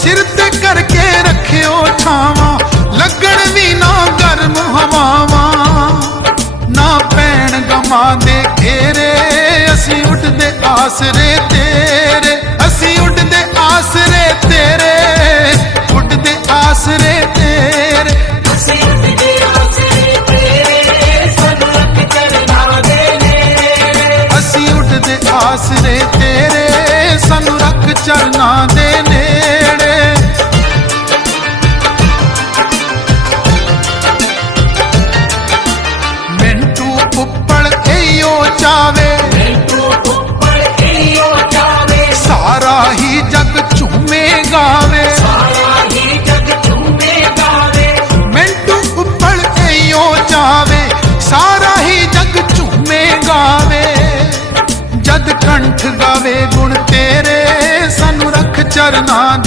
ਸਿਰ ਤੇ ਕਰਕੇ ਰੱਖਿਓ ਛਾਵਾਂ ਲੱਗਣ ਵੀ ਨਾ ਗਰਮ ਹਵਾਵਾਂ। ਨਾ ਪੈਣ ਗਮਾਂ ਦੇ ਘੇਰੇ ਅਸੀਂ ਉੱਡਦੇ ਆਸਰੇ ਤੇਰੇ ਅਸੀਂ ਉੱਡਦੇ ਆਸਰੇ ਤੇਰੇ ਉੱਡਦੇ ਆਸਰੇ ਤੇਰੇ। ਅਸੀਂ ਉੱਠਦੇ ਆਸਰੇ ਤੇਰੇ ਸਾਨੂੰ ਰੱਖ ਚਰਨਾਂ ਦੇ ਨੇੜੇ। ਅਸੀਂ ਉੱਡਦੇ ਆਸਰੇ ਤੇਰੇ ਸਾਨੂੰ ਰੱਖ ਚਰਨਾਂ ਦੇ ਏਯੋ ਚਾਵੇ ਉੱਪਰ ਏਓ ਜਾਵੇ। ਸਾਰਾ ਹੀ ਜਗ ਝੂਮੇ ਗਾਵੇ। ਸਾਰਾ ਹੀ ਜਗ ਝੂਮੇ ਗਾਵੇ ਮਿੰਟੂ ਉੱਪਲ ਏਯੋ ਚਾਵੇ ਸਾਰਾ ਹੀ ਜਗ ਝੂਮੇ ਗਾਵੇ। ਜਦ ਕੰਠ ਗਾਵੇ ਗੁਣ ਤੇਰੇ, ਸਾਨੂੰ ਰੱਖ ਚਰਨਾਂ ਦੇ।